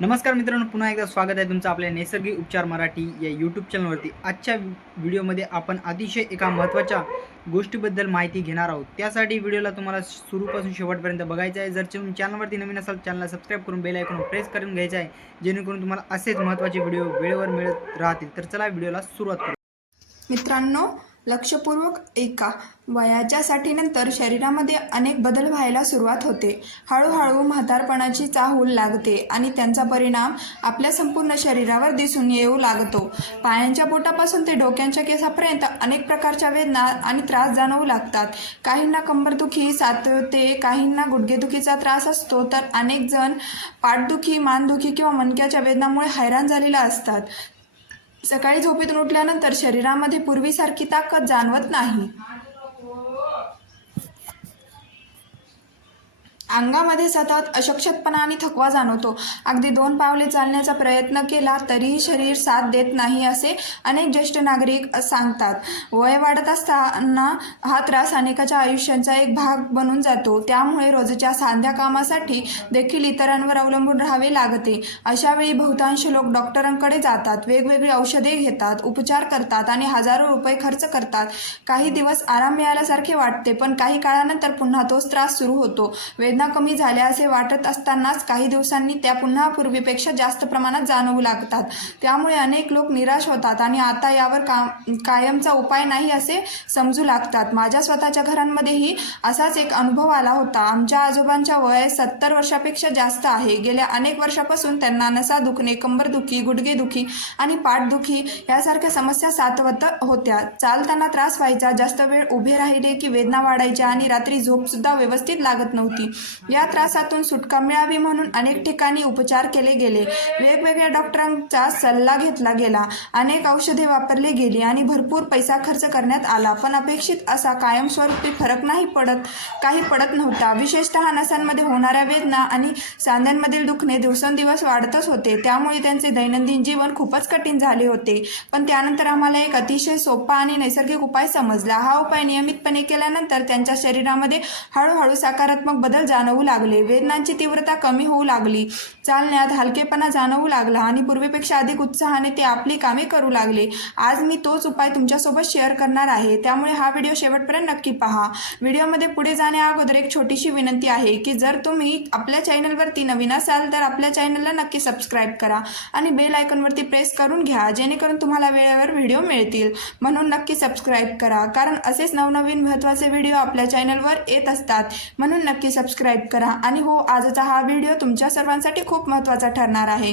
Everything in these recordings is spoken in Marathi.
नमस्कार मित्रांनो, पुन्हा एकदा स्वागत आहे तुमचं आपल्या नैसर्गिक उपचार मराठी या यूट्यूब चॅनलवरती। आजच्या व्हिडिओमध्ये आपण अतिशय एका महत्त्वाच्या गोष्टीबद्दल माहिती घेणार आहोत। त्यासाठी व्हिडिओला तुम्हाला सुरूपासून शेवटपर्यंत बघायचं आहे। जर तुम्ही चॅनलवरती नवीन असाल चॅनलला सबस्क्राईब करून बेल आयकॉन प्रेस करून घ्यायचं आहे, जेणेकरून तुम्हाला असेच महत्त्वाचे व्हिडिओ वेळेवर मिळत राहतील। तर चला व्हिडिओला सुरुवात करू। मित्रांनो, लक्षपूर्वक ऐका। वयाच्या साठीनंतर शरीरामध्ये अनेक बदल व्हायला सुरुवात होते। हळूहळू म्हातारपणाची चाहूल लागते आणि त्यांचा परिणाम आपल्या संपूर्ण शरीरावर दिसून येऊ लागतो। पायांच्या बोटापासून ते डोक्यांच्या केसापर्यंत अनेक प्रकारच्या वेदना आणि त्रास जाणवू लागतात। काहींना कंबरदुखी सातवते, काहींना गुडघेदुखीचा त्रास असतो, तर अनेक जण पाठदुखी, मानदुखी किंवा मणक्याच्या वेदनामुळे हैराण झालेले असतात। सकाळी झोपेतून उठल्यानंतर शरीरामध्ये पूर्वीसारखी ताकद जाणवत नाही। अंगामध्ये सतत अशक्तपणा आणि थकवा जाणवतो। अगदी 2 पावले चालण्याचा प्रयत्न केला तरीही शरीर साथ देत नाही, असे अनेक ज्येष्ठ नागरिक सांगतात। वय वाढत असताना हा त्रास अनेकाच्या आयुष्याचा एक भाग बनून जातो। त्यामुळे रोजच्या साध्या कामासाठी देखील इतरांवर अवलंबून राहावे लागते। अशा वेळी बहुतांश लोक डॉक्टरांकडे जातात, वेगवेगळी औषधे घेतात, उपचार करतात आणि हजारो रुपये खर्च करतात। काही दिवस आराम मिळाल्यासारखे वाटते, पण काही काळानंतर पुन्हा तोच त्रास सुरू होतो। वेदना कमी झाल्या असे वाटत असतानाच काही दिवसांनी त्या पुन्हा पूर्वीपेक्षा जास्त प्रमाणात जाणवू लागतात। त्यामुळे अनेक लोक निराश होतात आणि आता यावर कायमचा उपाय नाही असे समजू लागतात। माझ्या स्वतःच्या घरांमध्येही असाच एक अनुभव आला होता। आमच्या आजोबांच्या वय 70 वर्षापेक्षा जास्त आहे। गेल्या अनेक वर्षापासून त्यांना नसा दुखणे, कंबरदुखी, गुडघेदुखी आणि पाठदुखी यासारख्या समस्या सातवत होत्या। चालताना त्रास व्हायचा, जास्त वेळ उभे राहिले की वेदना वाढायच्या आणि रात्री झोप सुद्धा व्यवस्थित लागत नव्हती। या त्रासातून सुटका मिळावी म्हणून अनेक ठिकाणी उपचार केले गेले, वेगवेगळ्या डॉक्टरांचा सल्ला घेतला गेला, अनेक औषधे वापरली गेली आणि भरपूर पैसा खर्च करण्यात आला, पण अपेक्षित असा कायमस्वरूपी फरक काही पडत नव्हता। विशेषतः नसांमध्ये होणाऱ्या वेदना आणि सांध्यांमधील दुखणे दिवसेंदिवस वाढतच होते। त्यामुळे त्यांचे दैनंदिन जीवन खूपच कठीण झाले होते। पण त्यानंतर आम्हाला एक अतिशय सोपा आणि नैसर्गिक उपाय समजला। हा उपाय नियमितपणे केल्यानंतर त्यांच्या शरीरामध्ये हळूहळू सकारात्मक बदल जाणवू लागले। वेदनांची तीव्रता कमी होऊ लागली, चालण्यात हलकेपणा जाणवू लागला आणि पूर्वीपेक्षा अधिक उत्साहाने ते आपली कामे करू लागले। आज मी तोच उपाय तुमच्यासोबत शेअर करणार आहे, त्यामुळे हा व्हिडिओ शेवटपर्यंत नक्की पहा। व्हिडिओमध्ये पुढे जाण्या अगोदर एक छोटीशी विनंती आहे की जर तुम्ही आपल्या चॅनलवरती नवीन असाल तर आपल्या चॅनलला नक्की सबस्क्राईब करा आणि बेल आयकॉनवरती प्रेस करून घ्या, जेणेकरून तुम्हाला वेळेवर व्हिडिओ मिळतील। म्हणून नक्की सबस्क्राईब करा, कारण असेच नवनवीन महत्त्वाचे व्हिडिओ आपल्या चॅनलवर येत असतात। म्हणून नक्की सबस्क्राईब करा। आणि हो, आजचा हा व्हिडिओ तुमच्या सर्वांसाठी खूप महत्त्वाचा ठरणार आहे,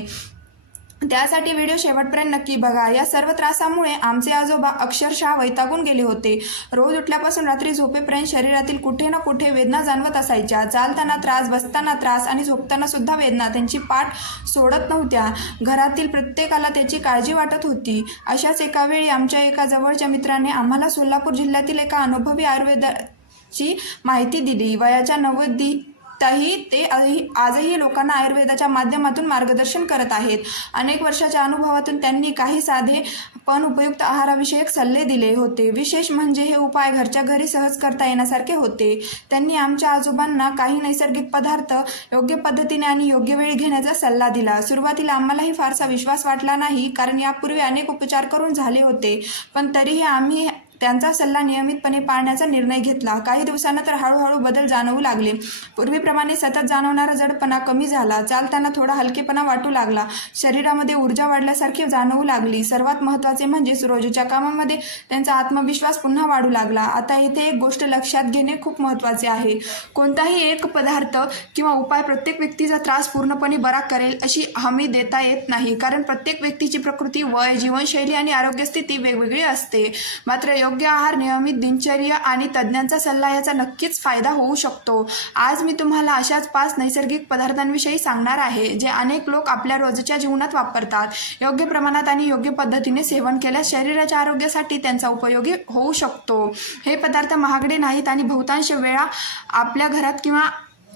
त्यासाठी व्हिडिओ शेवटपर्यंत नक्की बघा। या सर्व त्रासामुळे आमचे आजोबा अक्षरशः वैतागून गेले होते। रोज उठल्यापासून रात्री झोपेपर्यंत शरीरातील कुठे ना कुठे वेदना जाणवत असायच्या। चालताना त्रास, बसताना त्रास आणि झोपताना सुद्धा वेदना त्यांची पाठ सोडत नव्हत्या। घरातील प्रत्येकाला त्याची काळजी वाटत होती। अशाच एका वेळी आमच्या एका जवळच्या मित्राने आम्हाला सोलापूर जिल्ह्यातील एका अनुभवी आयुर्वेदाची माहिती दिली। वयाच्या 90 ते आजही लोकांना आयुर्वेदाच्या माध्यमातून मार्गदर्शन करत आहेत। अनेक वर्षाच्या अनुभवातून त्यांनी काही साधे पण उपयुक्त आहाराविषयक सल्ले दिले होते। विशेष म्हणजे हे उपाय घरच्या घरी सहज करता येण्यासारखे होते। त्यांनी आमच्या आजोबांना काही नैसर्गिक पदार्थ योग्य पद्धतीने आणि योग्य वेळी घेण्याचा सल्ला दिला। सुरुवातीला आम्हालाही फारसा विश्वास वाटला नाही, कारण यापूर्वी अनेक उपचार करून झाले होते, पण तरीही आम्ही त्यांचा सल्ला नियमितपणे पाळण्याचा निर्णय घेतला। काही दिवसानंतर हळूहळू बदल जाणवू लागले। पूर्वीप्रमाणे सतत जाणवणारा जडपणा कमी झाला, चालताना थोडा हलकेपणा वाटू लागला, शरीरामध्ये ऊर्जा वाढल्यासारखी जाणवू लागली। सर्वात महत्त्वाचे म्हणजे रोजच्या कामामध्ये त्यांचा आत्मविश्वास पुन्हा वाढू लागला। आता इथे एक गोष्ट लक्षात घेणे खूप महत्त्वाचे आहे। कोणताही एक पदार्थ किंवा उपाय प्रत्येक व्यक्तीचा त्रास पूर्णपणे बरा करेल अशी हमी देता येत नाही, कारण प्रत्येक व्यक्तीची प्रकृती, वय, जीवनशैली आणि आरोग्यस्थिती वेगवेगळी असते। मात्र योग्य आहार, नियमित दिनचर्या आणि तज्ज्ञांचा सल्ला याचा नक्कीच फायदा होऊ शकतो। आज मी तुम्हाला अशाच 5 नैसर्गिक पदार्थांविषयी सांगणार आहे, जे अनेक लोक आपल्या रोजच्या जीवनात वापरतात। योग्य प्रमाणात आणि योग्य पद्धतीने सेवन केल्यास शरीराच्या आरोग्यासाठी त्यांचा उपयोगी होऊ शकतो। हे पदार्थ महागडे नाहीत आणि बहुतांश वेळा आपल्या घरात किंवा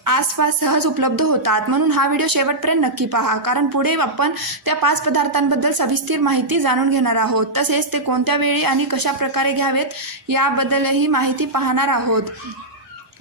आसपास सहज उपलब्ध होतात। म्हणून हा व्हिडिओ शेवटपर्यंत नक्की पहा, कारण पुढे आपण त्या 5 पदार्थांबद्दल सविस्तर माहिती जाणून घेणार आहोत। तसेच ते कोणत्या वेळी आणि कशा प्रकारे घ्यावेत याबद्दलही माहिती पाहणार आहोत।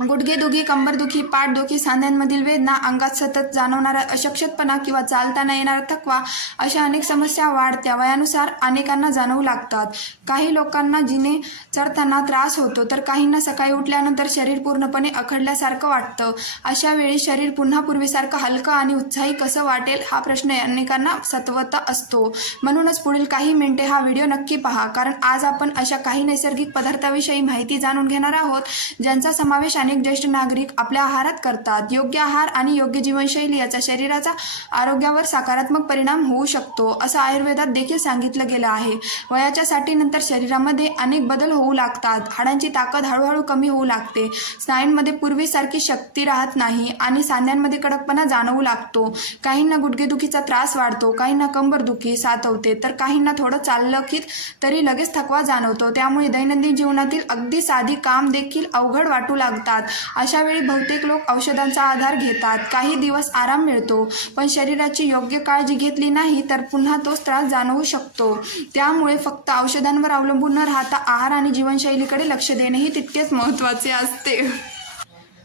गुडघेदुखी, कंबरदुखी, पाठदुखी, सांध्यांमधील वेदना, अंगात सतत जाणवणारा अशक्तपणा किंवा चालताना येणारा थकवा अशा अनेक समस्या वाढत्या वयानुसार अनेकांना जाणवू लागतात. काही लोकांना जिने चढताना त्रास होतो तर काहींना सकाळी उठल्यानंतर शरीर पूर्णपणे अखडल्यासारखं वाटतं. अशा वेळी शरीर पुन्हा पूर्वीसारखं हलकं आणि उत्साही कसं वाटेल हा प्रश्न अनेकांना सतवत असतो. म्हणूनच पुढील काही मिनिटे हा व्हिडिओ नक्की पहा, कारण आज आपण अशा काही नैसर्गिक पदार्थाविषयी माहिती जाणून घेणार आहोत ज्यांचा समावेश अनेक ज्येष्ठ नागरिक आपल्या आहारात करतात. योग्य आहार आणि योग्य जीवनशैली याचा शरीराचा आरोग्यावर सकारात्मक परिणाम होऊ शकतो असं आयुर्वेदात देखील सांगितलं गेलं आहे. वयाच्या साठीनंतर शरीरामध्ये अनेक बदल होऊ लागतात. हाडांची ताकद हळूहळू कमी होऊ लागते. स्नायूंमध्ये पूर्वीसारखी शक्ती राहत नाही आणि सांध्यांमध्ये कडकपणा जाणवू लागतो. काहींना गुडघेदुखीचा त्रास वाढतो, काहींना कंबरदुखी सातवते तर काहींना थोडं चाललं की तरी लगेच थकवा जाणवतो. त्यामुळे दैनंदिन जीवनातील अगदी साधी काम देखील अवघड वाटू लागतात. अशा वेळी बहुतेक लोक औषधांचा आधार घेतात. काही दिवस आराम मिळतो, पण शरीराची योग्य काळजी घेतली नाही तर पुन्हा तोच त्रास जाणवू शकतो. त्यामुळे फक्त औषधांवर अवलंबून न राहता आहार आणि जीवनशैलीकडे लक्ष देणेही तितकेच महत्त्वाचे असते.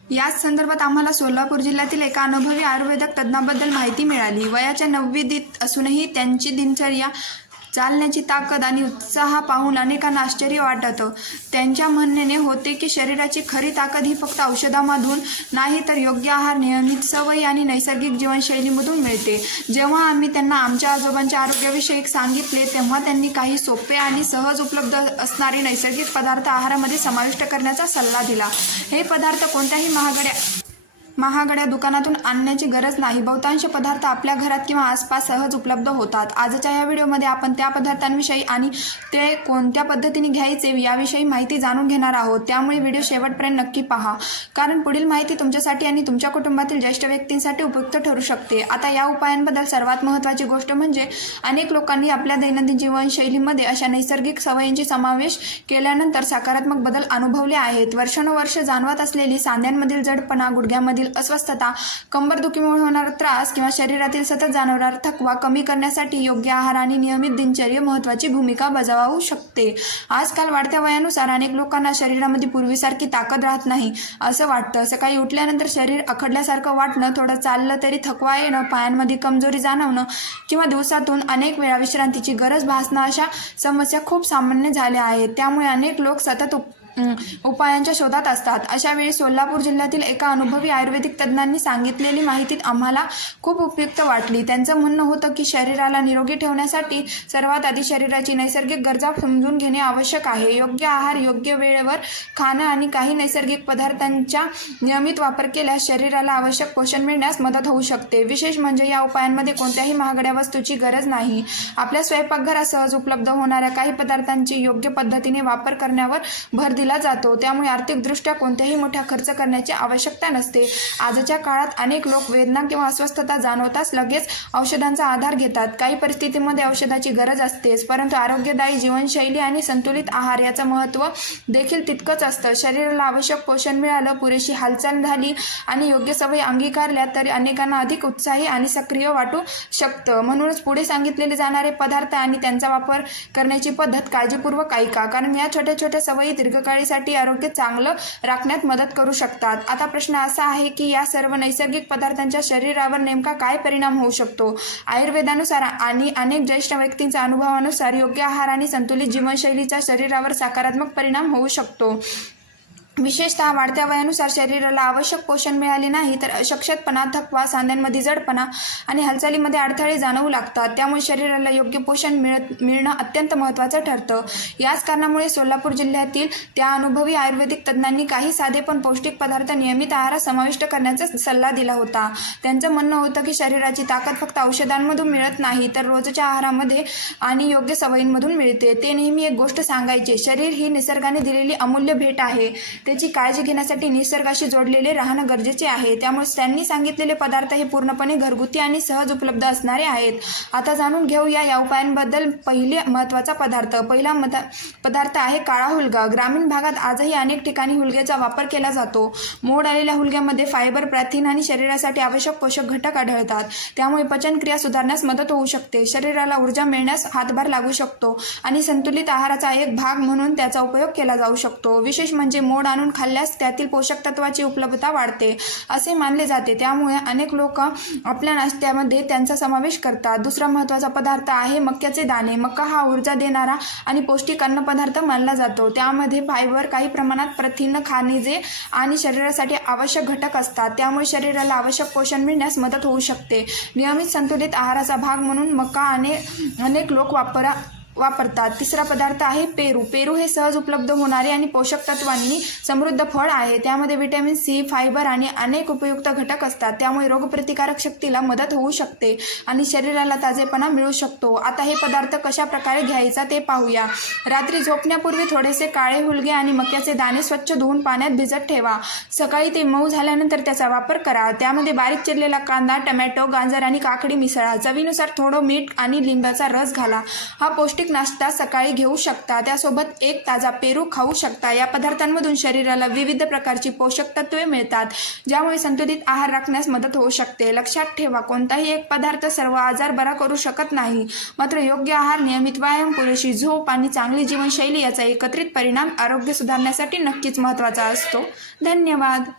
याच संदर्भात आम्हाला सोलापूर जिल्ह्यातील एका अनुभवी आयुर्वेदिक तज्ज्ञाबद्दल माहिती मिळाली. वयाच्या 90वीत असूनही त्यांची दिनचर्या, चालण्याची ताकद आणि उत्साह पाहून अनेकांना आश्चर्य वाटतं. त्यांच्या म्हणणे होते की शरीराची खरी ताकद ही फक्त औषधामधून नाही तर योग्य आहार, नियमित सवयी आणि नैसर्गिक जीवनशैलीमधून मिळते. जेव्हा आम्ही त्यांना आमच्या आजोबांच्या आरोग्याविषयी सांगितले तेव्हा त्यांनी काही सोपे आणि सहज उपलब्ध असणारे नैसर्गिक पदार्थ आहारामध्ये समाविष्ट करण्याचा सल्ला दिला. हे पदार्थ कोणत्याही महागड्या दुकानातून आणण्याची गरज नाही. बहुतांश पदार्थ आपल्या घरात किंवा आसपास सहज उपलब्ध होतात. आजच्या या व्हिडिओमध्ये आपण त्या पदार्थांविषयी आणि ते कोणत्या पद्धतीने घ्यायचे याविषयी माहिती जाणून घेणार आहोत. त्यामुळे व्हिडिओ शेवटपर्यंत नक्की पहा, कारण पुढील माहिती तुमच्यासाठी आणि तुमच्या कुटुंबातील ज्येष्ठ व्यक्तींसाठी उपयुक्त ठरू शकते. आता या उपायांबद्दल सर्वात महत्त्वाची गोष्ट म्हणजे अनेक लोकांनी आपल्या दैनंदिन जीवनशैलीमध्ये अशा नैसर्गिक सवयींची समावेश केल्यानंतर सकारात्मक बदल अनुभवले आहेत. वर्षानुवर्ष जाणवत असलेली सांध्यांमधील जडपणा, गुडघ्यामधील अस्वस्थता, कंबरदुखीमुळे होणारा त्रास किंवा शरीरातील सतत जाणवणारा थकवा कमी करण्यासाठी योग्य आहार आणि नियमित दिनचर्या महत्त्वाची भूमिका बजावू शकते. आजकाल वाढत्या वयानुसार अनेक लोकांना शरीरामध्ये पूर्वीसारखी ताकद राहत नाही असं वाटतं. सकाळी उठल्यानंतर शरीर अखडल्यासारखं वाटणं, थोडं चाललं तरी थकवा येणं, पायांमध्ये कमजोरी जाणवणं किंवा दिवसातून अनेक वेळा विश्रांतीची गरज भासणं अशा समस्या खूप सामान्य झाल्या आहेत. त्यामुळे अनेक लोक सतत उपायांच्या शोधात असतात. अशा वेळी सोलापूर जिल्ह्यातील एका अनुभवी आयुर्वेदिक तज्ज्ञांनी सांगितलेली माहिती आम्हाला खूप उपयुक्त वाटली. त्यांचं म्हणणं होतं की शरीराला निरोगी ठेवण्यासाठी सर्वात आधी शरीराची नैसर्गिक गरजा समजून घेणे आवश्यक आहे. योग्य आहार, योग्य वेळेवर खाणं आणि काही नैसर्गिक पदार्थांचा नियमित वापर केल्यास शरीराला आवश्यक पोषण मिळण्यास मदत होऊ शकते. विशेष म्हणजे या उपायांमध्ये कोणत्याही महागड्या वस्तूची गरज नाही. आपल्या स्वयंपाकघरात सहज उपलब्ध होणाऱ्या काही पदार्थांची योग्य पद्धतीने वापर करण्यावर भर दिला जातो. त्यामुळे आर्थिकदृष्ट्या कोणत्याही मोठा खर्च करण्याची आवश्यकता नसते. आजच्या काळात अनेक लोक वेदना किंवा अस्वस्थता जाणवताच लगेच औषधांचा आधार घेतात. काही परिस्थितीमध्ये औषधाची गरज असतेच, परंतु आरोग्यदायी जीवनशैली आणि संतुलित आहार याचं महत्त्व देखील तितकंच असतं. शरीराला आवश्यक पोषण मिळालं, पुरेशी हालचाल झाली आणि योग्य सवयी अंगीकारल्या तरी अनेकांना अधिक उत्साही आणि सक्रिय वाटू शकतं. म्हणूनच पुढे सांगितलेले जाणारे पदार्थ आणि त्यांचा वापर करण्याची पद्धत काळजीपूर्वक ऐका, कारण या छोट्या छोट्या सवयी दीर्घकाळ साठी आरोग्य चांगलं राखण्यात मदत करू शकतात. आता प्रश्न असा आहे की या सर्व नैसर्गिक पदार्थांच्या शरीरावर नेमका काय परिणाम होऊ शकतो. आयुर्वेदानुसार आणि अनेक ज्येष्ठ व्यक्तींच्या अनुभवानुसार योग्य आहार आणि संतुलित जीवनशैलीचा शरीरावर सकारात्मक परिणाम होऊ शकतो. विशेषतः वाढत्या वयानुसार शरीराला आवश्यक पोषण मिळाले नाही तर अशक्तपणा, थकवा, सांध्यांमध्ये जडपणा आणि हालचालीमध्ये अडथळे जाणवू लागतात. त्यामुळे शरीराला योग्य पोषण मिळणं अत्यंत महत्त्वाचं ठरतं. याच कारणामुळे सोलापूर जिल्ह्यातील त्या अनुभवी आयुर्वेदिक तज्ज्ञांनी काही साधे पण पौष्टिक पदार्थ नियमित आहारात समाविष्ट करण्याचा सल्ला दिला होता. त्यांचं म्हणणं होतं की शरीराची ताकद फक्त औषधांमधून मिळत नाही तर रोजच्या आहारामध्ये आणि योग्य सवयींमधून मिळते. ते नेहमी एक गोष्ट सांगायचे, शरीर ही निसर्गाने दिलेली अमूल्य भेट आहे. त्याची काळजी घेण्यासाठी निसर्गाशी जोडलेले राहणं गरजेचे आहे. त्यामुळे त्यांनी सांगितलेले पदार्थ हे पूर्णपणे घरगुती आणि सहज उपलब्ध असणारे आहेत. आता जाणून घेऊया या उपायांबद्दल. पहिला महत्त्वाचा पदार्थ आहे काळा हुलगा. ग्रामीण भागात आजही अनेक ठिकाणी हुलग्याचा वापर केला जातो. मोड आलेल्या हुलग्यामध्ये फायबर, प्रथिन आणि शरीरासाठी आवश्यक पोषक घटक आढळतात. त्यामुळे पचनक्रिया सुधारण्यास मदत होऊ शकते. शरीराला ऊर्जा मिळण्यास हातभार लागू शकतो आणि संतुलित आहाराचा एक भाग म्हणून त्याचा उपयोग केला जाऊ शकतो. विशेष म्हणजे मोड आणून खाल्ल्यास त्यातील पोषक तत्वाची उपलब्धता वाढते असे मानले जाते. त्यामुळे अनेक लोक आपल्या नाश्त्यामध्ये त्यांचा समावेश करतात. दुसरा महत्त्वाचा पदार्थ आहे मक्याचे दाणे. मका हा ऊर्जा देणारा आणि पौष्टिक अन्नपदार्थ मानला जातो. त्यामध्ये फायबर, काही प्रमाणात प्रथिन, खनिजे आणि शरीरासाठी आवश्यक घटक असतात. त्यामुळे शरीराला आवश्यक पोषण मिळण्यास मदत होऊ शकते. नियमित संतुलित आहाराचा भाग म्हणून मका अनेक लोक वापरतात. तिसरा पदार्थ आहे पेरू. पेरू हे सहज उपलब्ध होणारे आणि पोषक तत्वांनी समृद्ध फळ आहे. त्यामध्ये व्हिटॅमिन सी, फायबर आणि अनेक उपयुक्त घटक असतात. त्यामुळे रोगप्रतिकारक शक्तीला मदत होऊ शकते आणि शरीराला ताजेपणा मिळू शकतो. आता हे पदार्थ कशा प्रकारे घ्यायचा ते पाहूया. रात्री झोपण्यापूर्वी थोडेसे काळे हुलगे आणि मक्याचे दाणे स्वच्छ धुवून पाण्यात भिजत ठेवा. सकाळी ते मऊ झाल्यानंतर त्याचा वापर करा. त्यामध्ये बारीक चिरलेला कांदा, टमॅटो, गाजर आणि काकडी मिसळा. चवीनुसार थोडं मीठ आणि लिंबाचा रस घाला. हा पौष्टिक नाश्ता सकाळी घेऊ शकता. त्यासोबत एक ताजा पेरू खाऊ शकता. या पदार्थांमधून शरीराला विविध प्रकारची पोषक तत्वे मिळतात, ज्यामुळे संतुलित आहार राखण्यास मदत होऊ शकते. लक्षात ठेवा, कोणताही एक पदार्थ सर्व आजार बरा करू शकत नाही. मात्र योग्य आहार, नियमित व्यायाम, पुरेशी झोप आणि चांगली जीवनशैली याचा एकत्रित परिणाम आरोग्य सुधारण्यासाठी नक्कीच महत्त्वाचा असतो. धन्यवाद.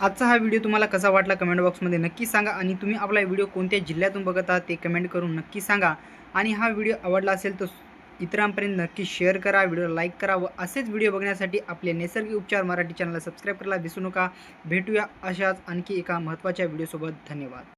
आजचा हा व्हिडिओ तुम्हाला कसा वाटला कमेंट बॉक्समध्ये नक्की सांगा आणि तुम्ही आपला व्हिडिओ कोणत्या जिल्ह्यातून बघत आहात ते कमेंट करून नक्की सांगा. आणि हा व्हिडिओ आवडला असेल तर इतरांपर्यंत नक्की शेअर करा, व्हिडिओ लाईक करा व असेच व्हिडिओ बघण्यासाठी आपले नैसर्गिक उपचार मराठी चॅनलला सबस्क्राईब करायला विसरू नका. भेटूया अशाच आणखी एका महत्त्वाच्या व्हिडिओसोबत. धन्यवाद.